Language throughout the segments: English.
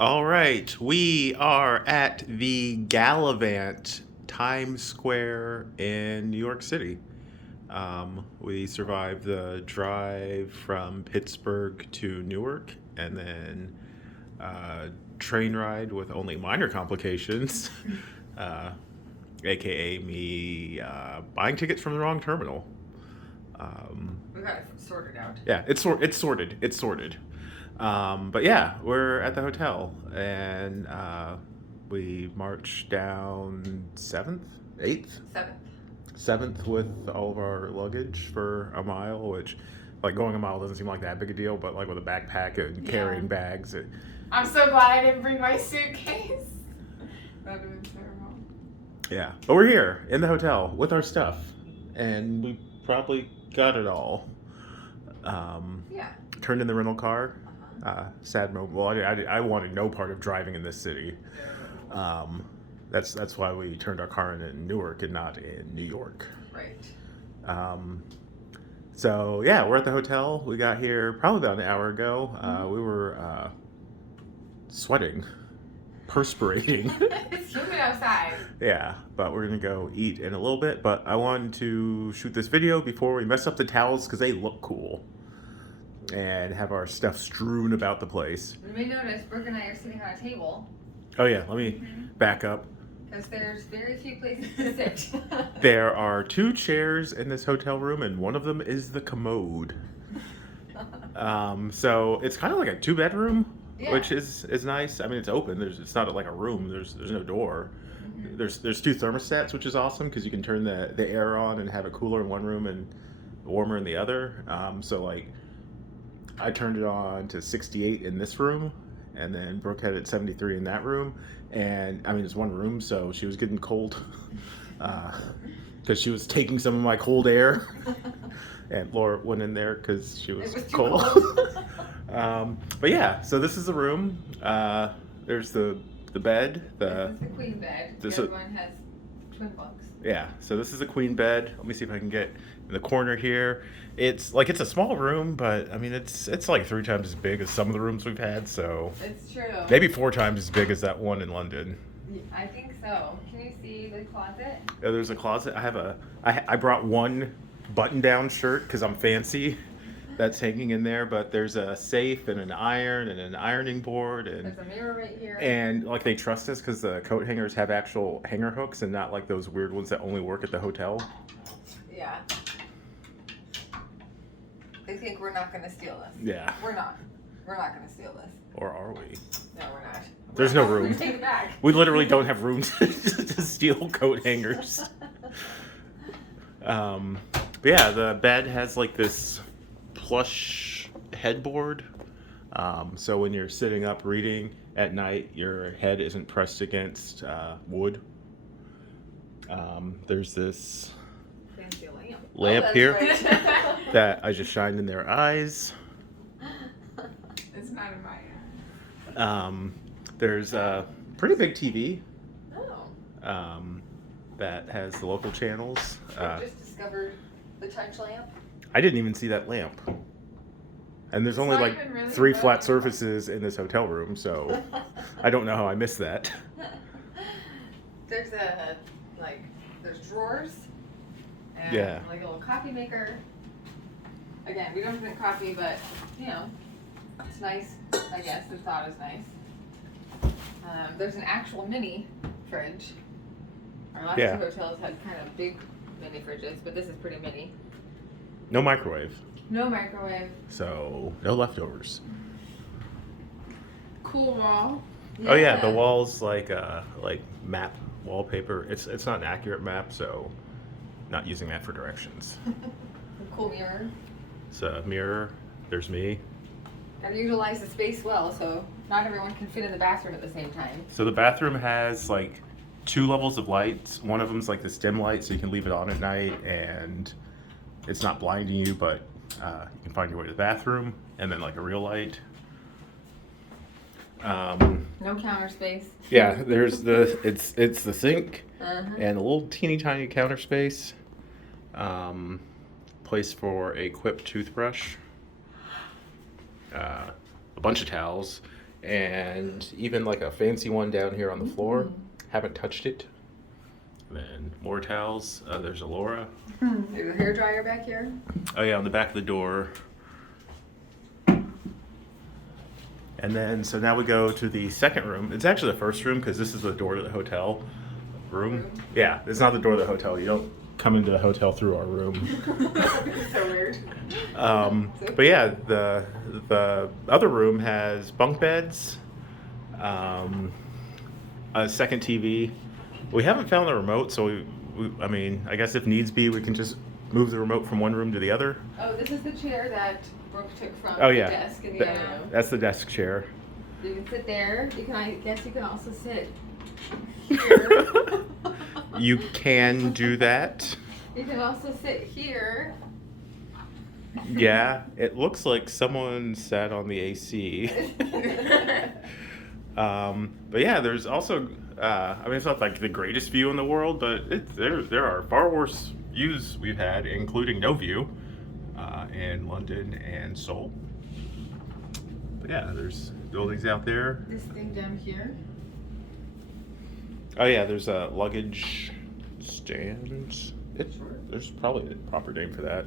All right, we are at the Gallivant, Times Square in New York City. We survived the drive from Pittsburgh to Newark and then train ride with only minor complications, uh, aka me buying tickets from the wrong terminal. We got it sorted out. Yeah, it's sorted. It's sorted. But yeah, we're at the hotel and we marched down 7th, 8th, Seventh. 7th with all of our luggage for a mile, which like going a mile doesn't seem like that big a deal, but like with a backpack and carrying bags. I'm so glad I didn't bring my suitcase. That would have been terrible. Yeah, but we're here in the hotel with our stuff and we probably got it all. Yeah. Turned in the rental car. Sad moment. Well, I wanted no part of driving in this city. That's why we turned our car in Newark and not in New York. Right. So yeah, we're at the hotel. We got here probably about an hour ago. We were sweating, perspirating. It's humid outside. Yeah, but we're gonna go eat in a little bit. But I wanted to shoot this video before we mess up the towels because they look cool. And have our stuff strewn about the place. You may notice Brooke and I are sitting on a table. Oh yeah, let me back up. Because there's very few places to sit. There are 2 chairs in this hotel room, and one of them is the commode. So it's kind of like a 2-bedroom, which is nice. I mean, it's open. It's not like a room. There's no door. There's 2 thermostats, which is awesome because you can turn the air on and have it cooler in one room and warmer in the other. So like, I turned it on to 68 in this room, and then Brooke had it 73 in that room. And I mean, it's one room, so she was getting cold because she was taking some of my cold air. And Laura went in there because she was cold. But yeah, so this is the room. There's the bed. This is the queen bed. The other one has twin bunks. Yeah, so this is a queen bed. Let me see if I can get in the corner here. It's a small room, but I mean it's like 3 times as big as some of the rooms we've had. So it's true. Maybe 4 times as big as that one in London. I think so. Can you see the closet? Yeah, there's a closet. I brought one button-down shirt because I'm fancy. That's hanging in there, but there's a safe and an iron and an ironing board and there's a mirror right here. And like they trust us because the coat hangers have actual hanger hooks and not like those weird ones that only work at the hotel. Yeah. They think we're not going to steal this. Yeah. We're not. We're not going to steal this. Or are we? No, we're not. There's no room. Take it back. We literally don't have room to steal coat hangers. But yeah, the bed has like this plush headboard. So when you're sitting up reading at night, your head isn't pressed against wood. There's this fancy lamp oh, here right. that I just shined in their eyes. It's not in my eye. There's a pretty big TV. Oh. That has the local channels. I just discovered the touch lamp. I didn't even see that lamp. And there's only like really 3 flat surfaces in this hotel room, so I don't know how I missed that. There's there's drawers and like a little coffee maker. Again, we don't drink coffee, but you know, it's nice. I guess the thought is nice. There's an actual mini fridge. Our last 2 hotels had kind of big mini fridges, but this is pretty mini. No microwave. No microwave. So no leftovers. Cool wall. Yeah. Oh yeah, the wall's like map wallpaper. It's not an accurate map, so not using that for directions. Cool mirror. It's a mirror. There's me. Gotta utilize the space well, so not everyone can fit in the bathroom at the same time. So the bathroom has like 2 levels of lights. One of them's like this dim light, so you can leave it on at night, and it's not blinding you, but you can find your way to the bathroom. And then like a real light. No counter space. Yeah, there's it's the sink and a little teeny tiny counter space. Place for a Quip toothbrush. A bunch of towels. and even like a fancy one down here on the floor. Haven't touched it. And then more towels. There's a Laura. There's a hair dryer back here. Oh yeah, on the back of the door. And then, so now we go to the second room. It's actually the first room because this is the door to the hotel room. Yeah, it's not the door to the hotel. You don't come into the hotel through our room. So weird. But yeah, the other room has bunk beds, a second TV. We haven't found the remote, so I mean, I guess if needs be, we can just move the remote from one room to the other. Oh, this is the chair that Brooke took from Oh, the yeah. desk in the other room. That's the desk chair. You can sit there. I guess you can also sit here. You can do that. You can also sit here. Yeah, it looks like someone sat on the AC. But yeah, there's also, I mean, it's not like the greatest view in the world, but there are far worse views we've had, including no view in London and Seoul. But yeah, there's buildings out there. This thing down here. Oh yeah, there's a luggage stand. There's probably a proper name for that.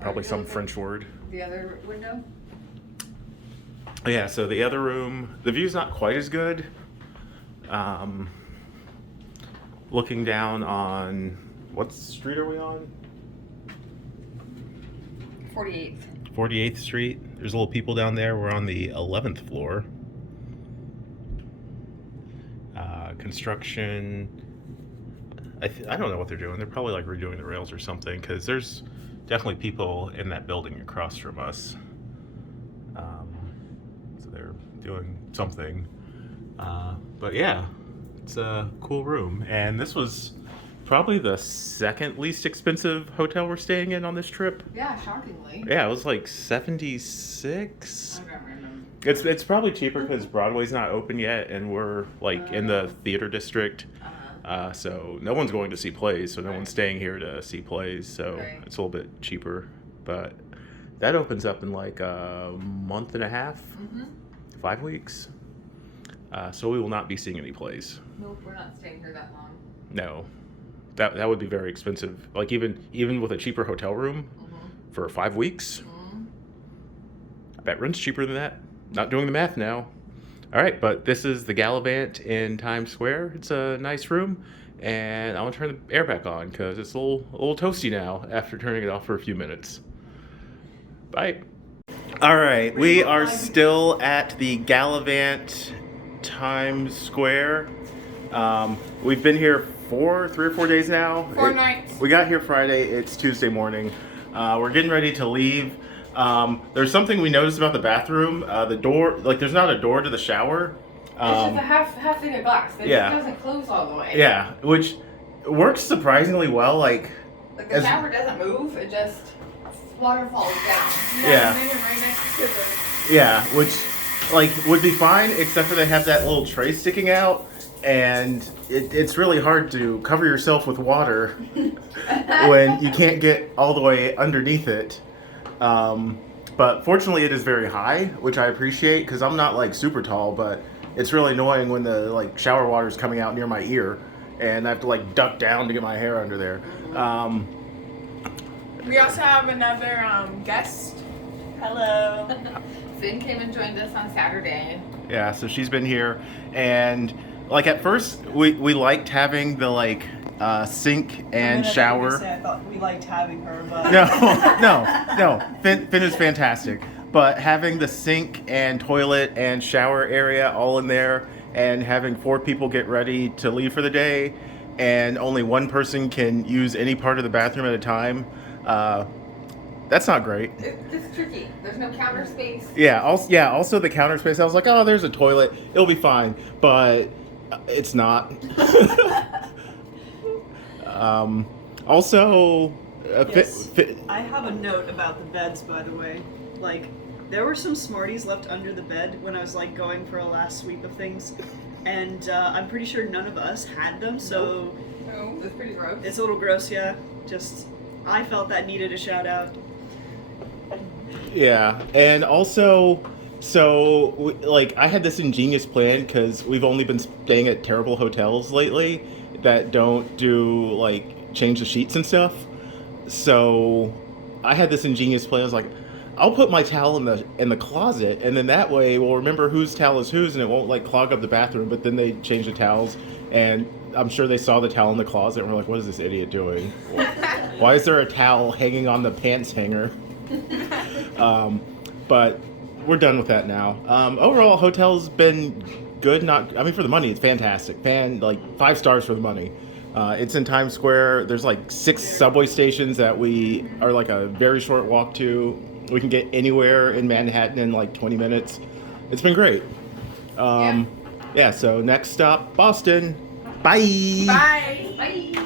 Probably some French word. The other window? Oh, yeah, so the other room, the view's not quite as good. Looking down on, what street are we on? 48th. 48th Street. There's little people down there. We're on the 11th floor. Construction. I don't know what they're doing. They're probably like redoing the rails or something, because there's definitely people in that building across from us. So they're doing something. But yeah, it's a cool room. And this was probably the second least expensive hotel we're staying in on this trip. Yeah, shockingly. Yeah, it was like 76. I don't remember. It's probably cheaper because Broadway's not open yet, and we're like in the theater district. So no one's going to see plays, so no one's staying here to see plays, so it's a little bit cheaper. But that opens up in like a month and a half, 5 weeks. So we will not be seeing any plays. Nope, we're not staying here that long. No, that would be very expensive. Like even with a cheaper hotel room for 5 weeks, I bet rent's cheaper than that. Not doing the math now. All right, but this is the Gallivant in Times Square. It's a nice room, and I want to turn the air back on because it's a little toasty now after turning it off for a few minutes. Bye. All right, we are still at the Gallivant Times Square. We've been here 3 or 4 days now. 4 nights. We got here Friday. It's Tuesday morning. We're getting ready to leave. There's something we noticed about the bathroom. The door, like there's not a door to the shower. It's just a half thing of glass. It just doesn't close all the way. Yeah, which works surprisingly well. Like the shower doesn't move. It just water falls down. Yeah. Right next to the... Yeah, which like would be fine except for they have that little tray sticking out, and it's really hard to cover yourself with water when you can't get all the way underneath it. But fortunately it is very high, which I appreciate because I'm not like super tall, but it's really annoying when the like shower water is coming out near my ear and I have to like duck down to get my hair under there. We also have another guest. Hello. Finn came and joined us on Saturday. Yeah, so she's been here, and like at first we liked having the like sink and shower. I thought we liked having her, but No. Finn is fantastic, but having the sink and toilet and shower area all in there, and having 4 people get ready to leave for the day, and only one person can use any part of the bathroom at a time. That's not great. It's tricky. There's no counter space. Also the counter space. I was like, oh, there's a toilet. It'll be fine, but it's not. Also, yes. I have a note about the beds, by the way. Like, there were some Smarties left under the bed when I was like going for a last sweep of things, and I'm pretty sure none of us had them. So no, it's pretty gross. It's a little gross, yeah. Just I felt that needed a shout out. Yeah, and also So, like, I had this ingenious plan because we've only been staying at terrible hotels lately that don't do, like, change the sheets and stuff. So, I had this ingenious plan. I was like, I'll put my towel in the closet, and then that way we'll remember whose towel is whose, and it won't, like, clog up the bathroom. But then they changed the towels, and I'm sure they saw the towel in the closet and were like, what is this idiot doing? Why is there a towel hanging on the pants hanger? But we're done with that now. Overall, hotel's been good. For the money, it's fantastic. Like 5 stars for the money. It's in Times Square. There's like 6 subway stations that we are like a very short walk to. We can get anywhere in Manhattan in like 20 minutes. It's been great. Yeah. So next stop, Boston. Bye. Bye. Bye.